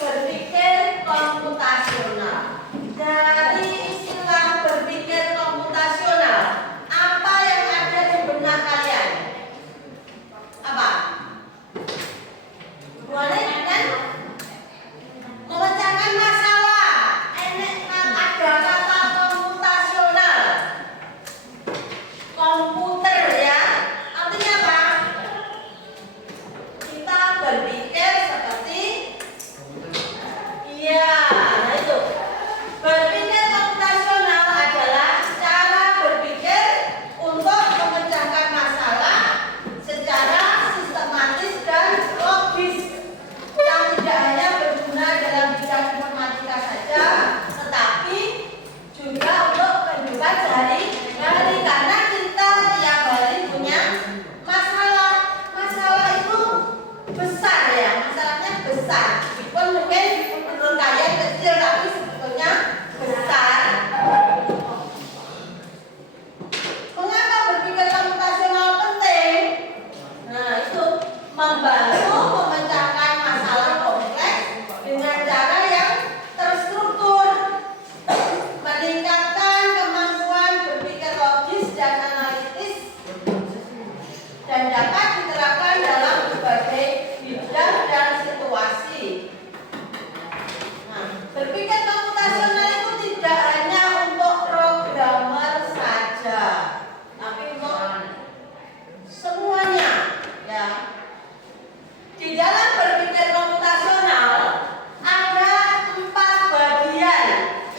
berpikir komputasional. Dari istilah berpikir komputasional, apa yang ada di benak kalian? Apa? Boleh kan? Memecahkan masalah. Ini ada kata komputasional. Komputer ya. Artinya apa? Kita berpikir seperti iya, nah itu. Berpikir komputasional adalah cara berpikir untuk memecahkan masalah secara sistematis dan logis, yang tidak hanya berguna dalam bidang informatika saja, tetapi juga untuk kehidupan sehari-hari, karena kita tiap hari punya masalah. Masalah itu besar ya, masalahnya besar. Meskipun mungkin menurut kalian kecil, tapi sebetulnya besar. Mengapa berpikir komputasional penting? Nah, itu membantu memecahkan masalah kompleks dengan cara yang terstruktur, meningkatkan kemampuan berpikir logis dan analitis, dan dapat diterapkan dalam berbagai bidang dan situasi. Nah, berpikir komputasional itu tidak hanya untuk programmer saja, tapi untuk semuanya ya. Di dalam berpikir komputasional ada 4 bagian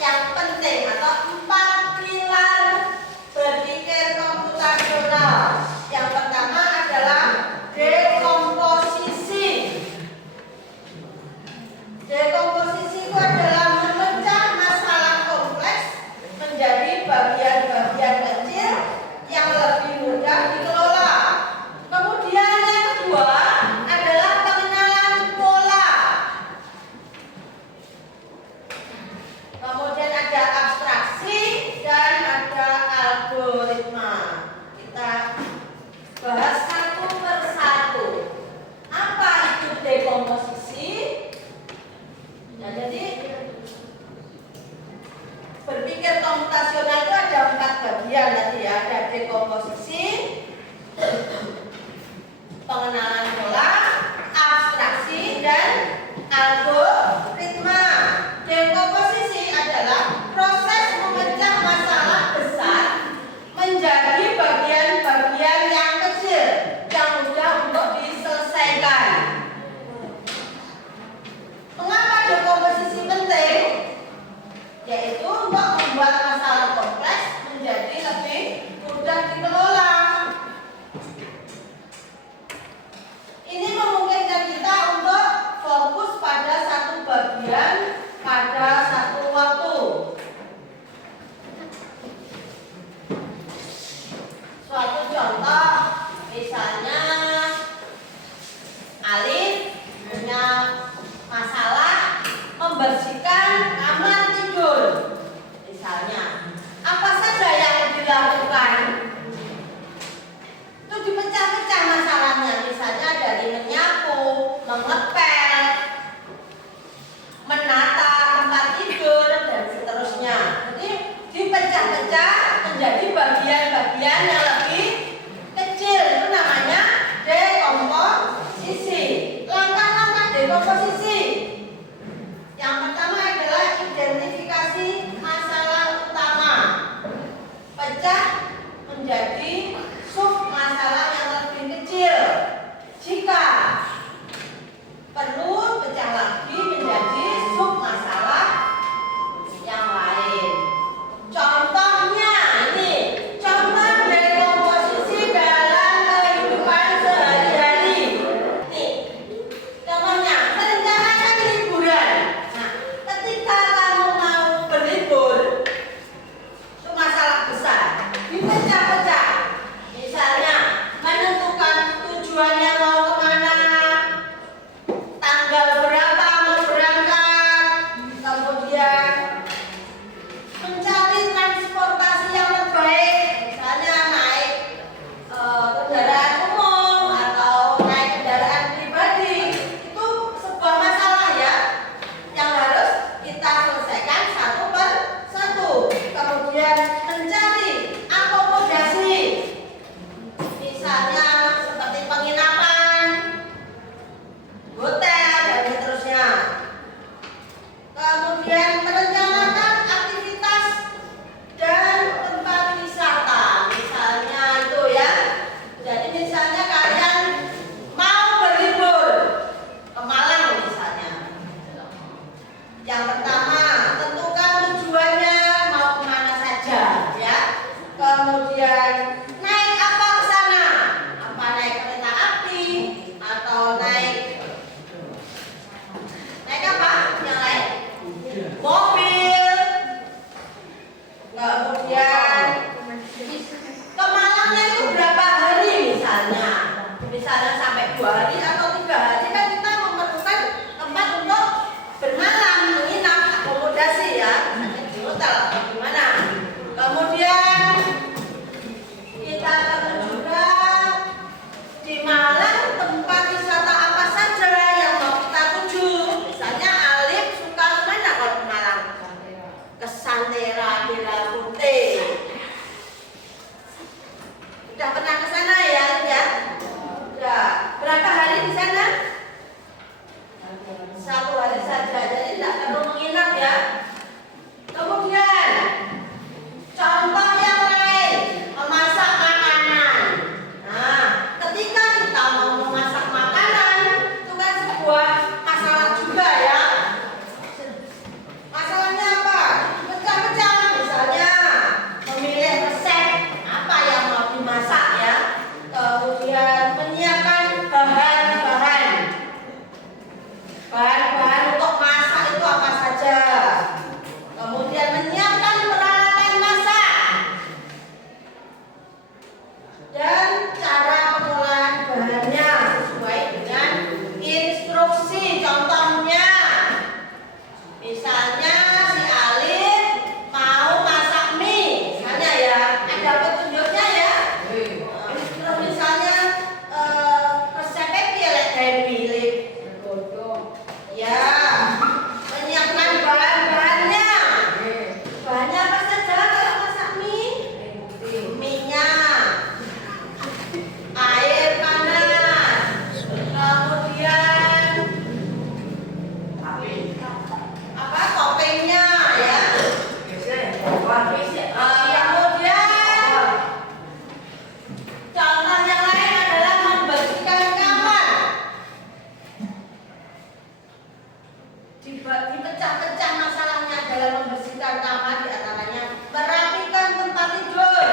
yang penting atau 4 pilar berpikir komputasional. Yang pertama adalah dekomposisi. Dekomposisi itu adalah memecah masalah kompleks menjadi bagian-bagian kecil yang lebih mudah dikelola. Kemudian yang kedua adalah pengenalan pola. Kemudian ada abstraksi dan ada algoritma. Kita bahas satu persatu. Apa itu dekomposisi? Nah, jadi berpikir komputasional itu ada 4 bagian tadi ya. Ada dekomposisi, pengenalan pola, abstraksi, dan algoritma. Dekomposisi adalah proses memecah masalah besar menjadi bagian-bagian yang kecil yang mudah untuk diselesaikan. Mengapa dekomposisi penting? Yaitu untuk membuat masalah kompleks menjadi lebih mudah dikelola. Ini memungkinkan kita untuk fokus pada satu bagian pada satu waktu. Suatu contoh, misalnya Alif punya masalah membersihkan kamar tidur. Misalnya, apa saja yang dilakukan? Itu dipecah-pecah masalahnya. Misalnya dari menyapu, mengepel, menata tempat tidur, dan seterusnya. Jadi dipecah-pecah menjadi bagian-bagian yang lebih kecil. Itu namanya dekomposisi. Langkah-langkah dekomposisi. Yang pertama adalah Yang pertama, tentukan tujuannya mau kemana saja, ya. Kemudian naik apa ke sana? Apa naik kereta api atau naik apa? Yang lain? Mobil. Kemudian ke Malangnya itu berapa hari misalnya? Misalnya sampai 2 hari atau 3 hari kan kita memerlukan tempat untuk bermalam, menginap, akomodasi ya, misalnya di hotel atau gimana. Kemudian kita akan juga di Malang tempat wisata apa saja yang mau kita tuju. Misalnya Alif suka kemana kalau ke Malang? Ke Santera di Lampute. Udah pernah ke sana ya? Ya. Udah. Berapa hari di sana? 1 hari saja. Jadi tidak perlu menginap ya. Kemudian contoh yang lain, memasak makanan. Nah, ketika kita mau memasak makanan, itu kan sebuah masalah juga ya. Masalahnya apa? Pecah-pecah misalnya memilih resep apa yang mau dimasak ya. Kemudian menyiapkan bahan-bahan untuk masak itu apa saja. Kemudian menyiapkan peralatan masak dan cara pengolahan bahannya sesuai dengan instruksi. Contohnya, misalnya si Alif mau masak mie, misalnya ya, ada petunjuknya ya. Terus misalnya resepnya pilih dari milih, ya, menyiapkan bahan-bahannya. Bahannya apa saja kalau masak mie? Minyak, air panas, kemudian apa toppingnya ya. Kemudian contoh yang lain adalah membersihkan kamar. Dipecah-pecah masalahnya dalam membersihkan kamar, diantaranya merapikan tempat tidur,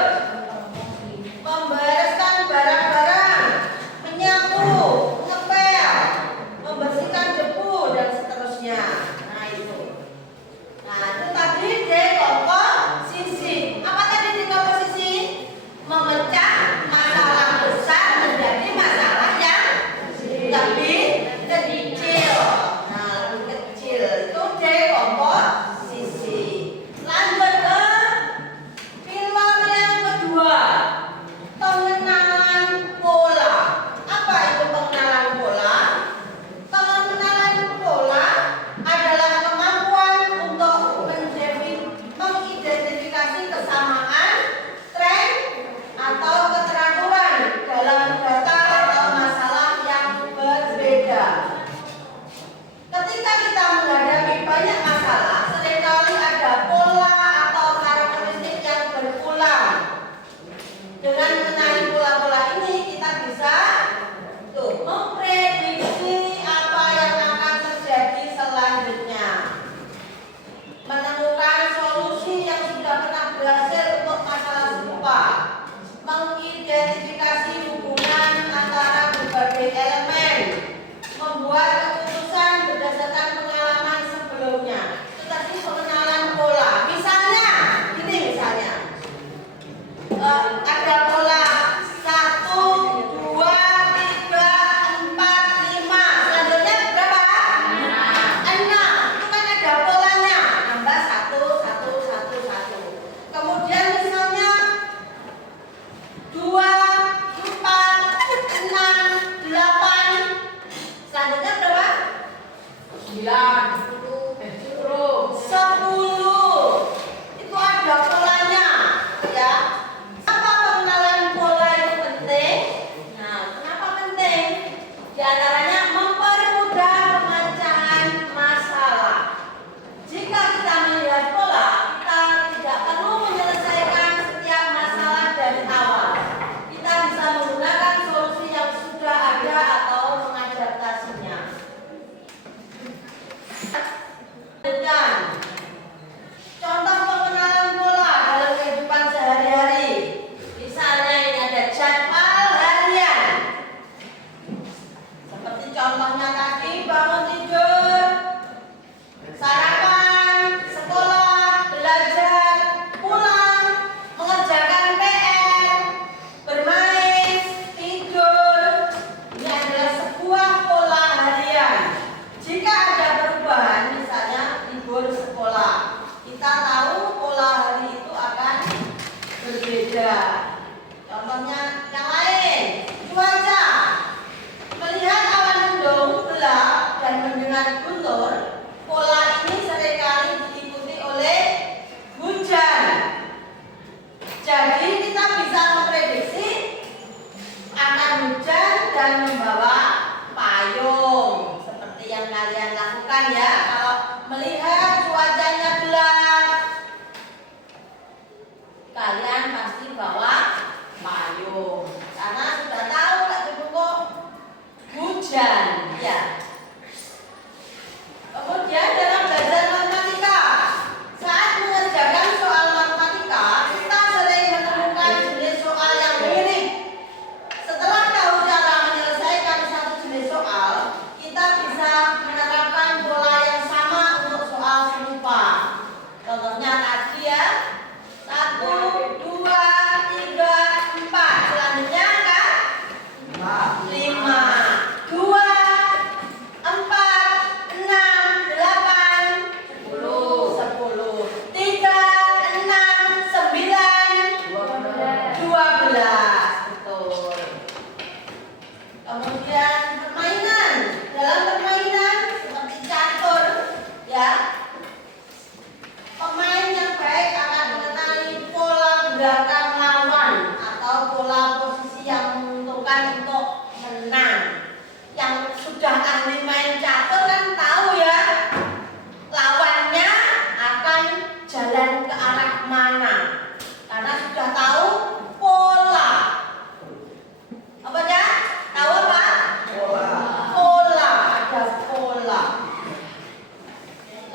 membereskan barang-barang, menyapu, ngepel, membersihkan debu dan seterusnya. Nah itu tadi dekomposisi. Apa tadi dekomposisi? Memecah masalah besar menjadi masalah yang lebih kecil. Nah, lebih kecil itu dekomposisi. Lanjut ke pilar yang kedua, pengenalan pola. Apa itu pengenalan pola? Pengenalan pola adalah kemampuan untuk mengidentifikasi kesamaan, tren, atau keteraturan dalam data atau masalah yang berbeda. Ketika kita menghadapi banyak masalah, seringkali ada pola atau karakteristik yang berulang. Dengan mengenali pola-pola ini, kita bisa memprediksi apa yang akan terjadi selanjutnya, menemukan solusi yang sudah pernah berhasil untuk masalah serupa, mengidentifikasi hubungan antara berbagai elemen, membuat keputusan berdasarkan pengalaman sebelumnya. Itu tadi pengenalan pola. Misalnya, ini misalnya ada pola 1, 2, 3, 4, 5. Selanjutnya berapa? 6. Itu kan ada polanya. Nambah 1, 1, 1, 1. Kemudian misalnya 2, 4, 6, 8. Selanjutnya berapa? 9, 10.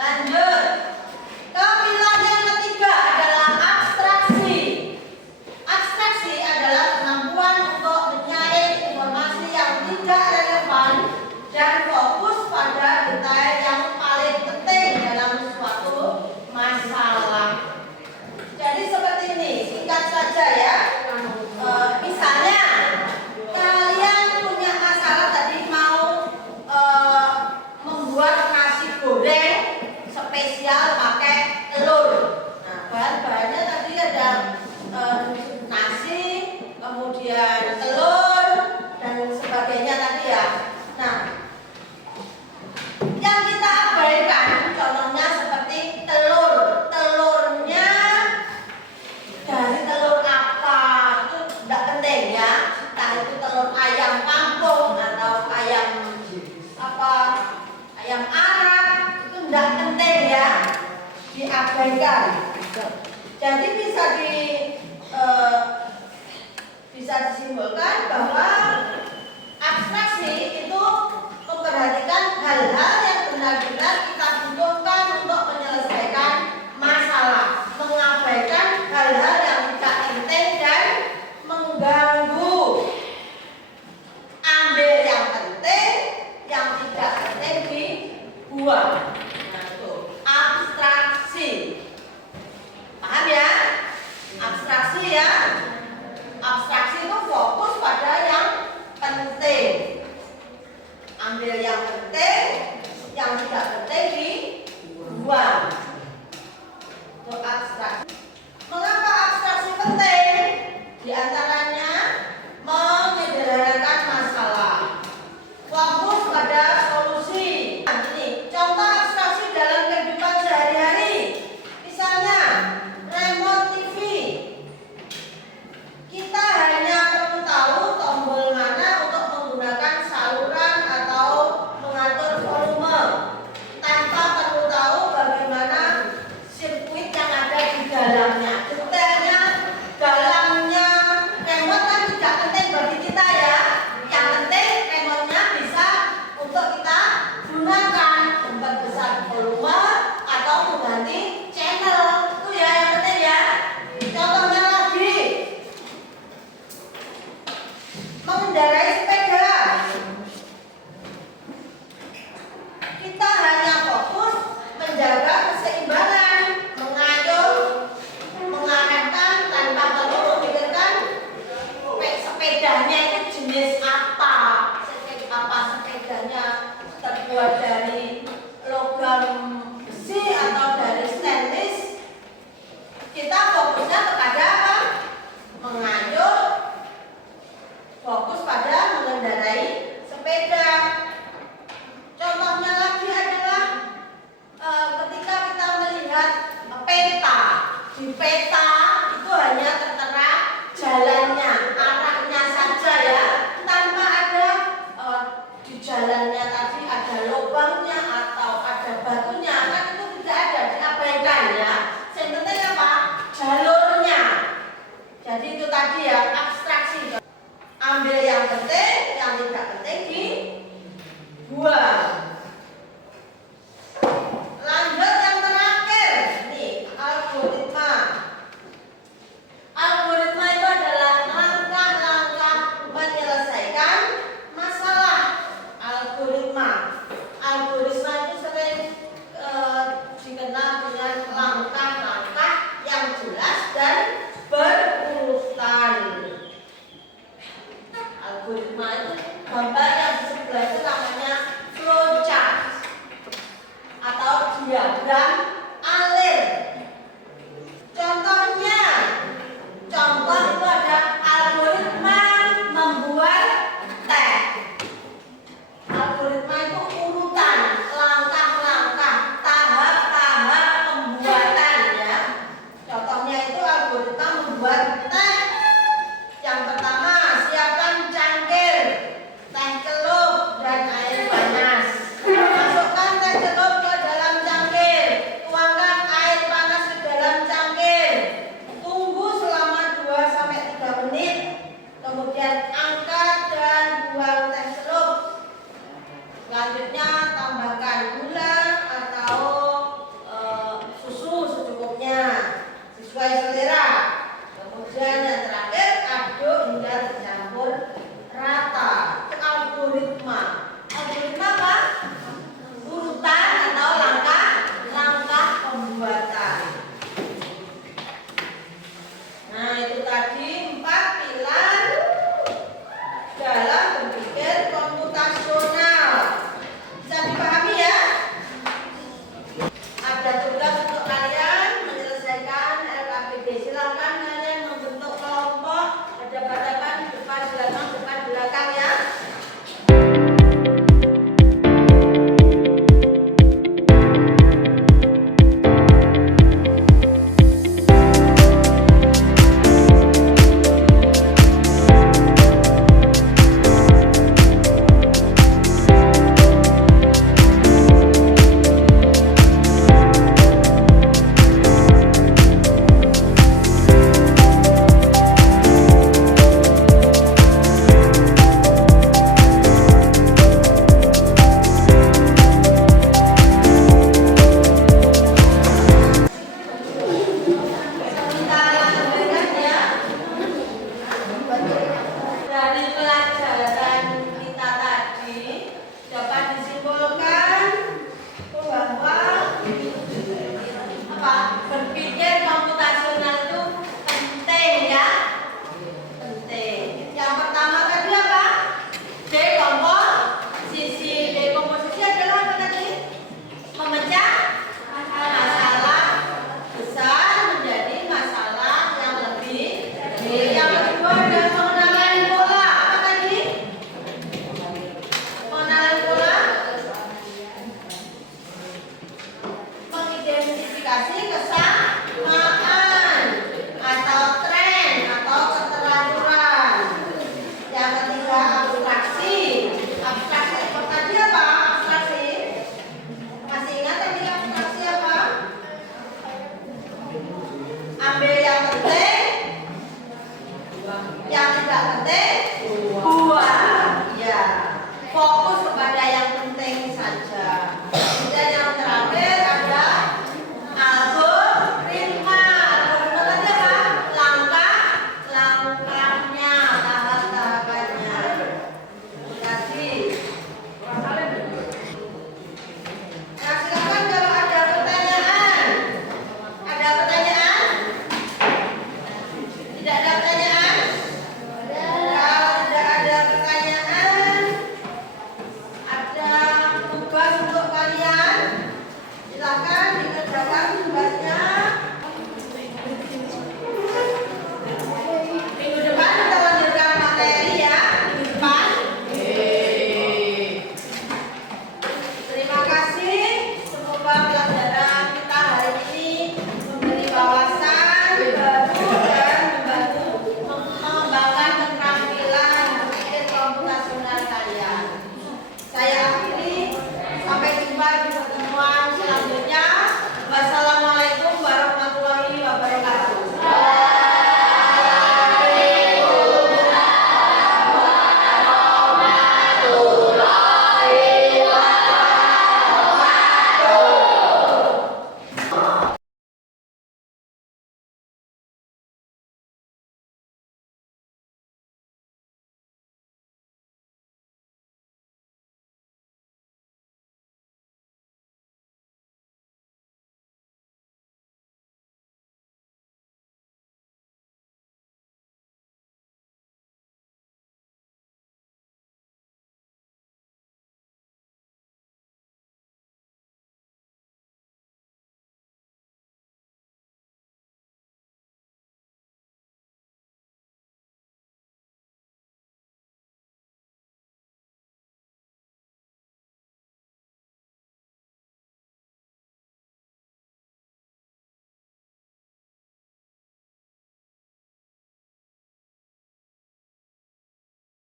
Lanjut. Pilihan yang ketiga adalah abstraksi. Abstraksi adalah kemampuan untuk menyaring informasi yang tidak relevan dan fokus pada detail yang paling penting dalam suatu masalah. Jadi seperti ini, singkat saja ya. Misalnya kalian punya masalah tadi mau membuat nasi goreng spesial pakai telur. Nah, bahan-bahannya tadi ada nasi, kemudian telur dan sebagainya tadi ya. Nah, yang kita abaikan contohnya seperti telur. Telurnya dari telur apa itu tidak penting ya. Entah itu telur ayam kampung atau ayam apa, ayam Arab, itu tidak penting ya, diabaikan. Jadi bisa disimpulkan bahwa abstraksi itu memperhatikan hal-hal yang benar-benar kita butuhkan untuk menyelesaikan masalah, mengabaikan hal-hal yang tidak penting dan mengganggu, ambil yang penting, yang tidak penting dibuang. Nah, itu abstraksi. Paham ya? Abstraksi ya. Abstraksi itu fokus pada yang penting, ambil yang penting, yang tidak penting dibuang. Itu abstraksi. Mengapa abstraksi penting? Di antaranya menyederhanakan masalah, fokus pada solusi. Nah, ini contoh abstraksi dalam kehidupan sehari-hari. Misalnya remote TV. Kita hanya perlu tahu tombol mana untuk menggunakan saluran atau mengatur volume, tanpa perlu tahu bagaimana sirkuit yang ada di dalamnya. Detailnya, dalamnya remote kan tidak penting bagi kita ya. Yang penting remote-nya bisa untuk kita gunakan, memperbesar volume atau mengganti channel. Itu ya yang penting ya. Contohnya lagi, mengendarai sepeda. Kita hanya fokus menjaga keseimbangan, mengayuh, mengarahkan tanpa perlu memikirkan sepedanya itu jenis apa, sepedanya terbuat dari logam besi atau dari stainless. Kita fokusnya kepada apa? Mengayuh, fokus pada mengendarai sepeda. Contohnya lagi adalah ketika kita melihat peta. Di peta itu hanya tertera jalannya, arahnya saja ya, tanpa ada di jalannya tadi ada lubangnya atau ada batunya, kan itu tidak ada, diabaikan ya. Yang penting apa? Jalurnya. Jadi itu tadi ya, abstraksi. Ambil yang penting, yang tidak penting dibuang. Lanjut yang terakhir, nih algoritma. Algoritma itu adalah langkah-langkah menyelesaikan masalah. Algoritma itu sering dikenal dengan langkah-langkah yang jelas dan berurutan. Algoritma itu gambar yang di sebelah itu namanya flowchart atau diagram alir. Contoh itu ada algoritma membuat teh. Algoritma itu urutan, langkah-langkah, tahap-tahap pembuatan ya. Contohnya itu algoritma membuat teh. Yang pertama, siapkan cangkir, teh celup, dan air panas. Masukkan teh celup ke dalam cangkir. apa? Berpikir komputasional itu penting ya. Penting. Yang pertama tadi apa? Dekomposisi. Dekomposisi adalah apa tadi? Memecah masalah besar menjadi masalah yang lebih kecil. Yang kedua adalah pengenalan pola. Apa tadi? Pengenalan pola. Mengidentifikasi kesamaan atau tren atau keteraturan. Yang ketiga abstraksi. Abstraksi apa tadi apa? Abstraksi. Masih ingat tadi abstraksi apa? Ambil yang penting.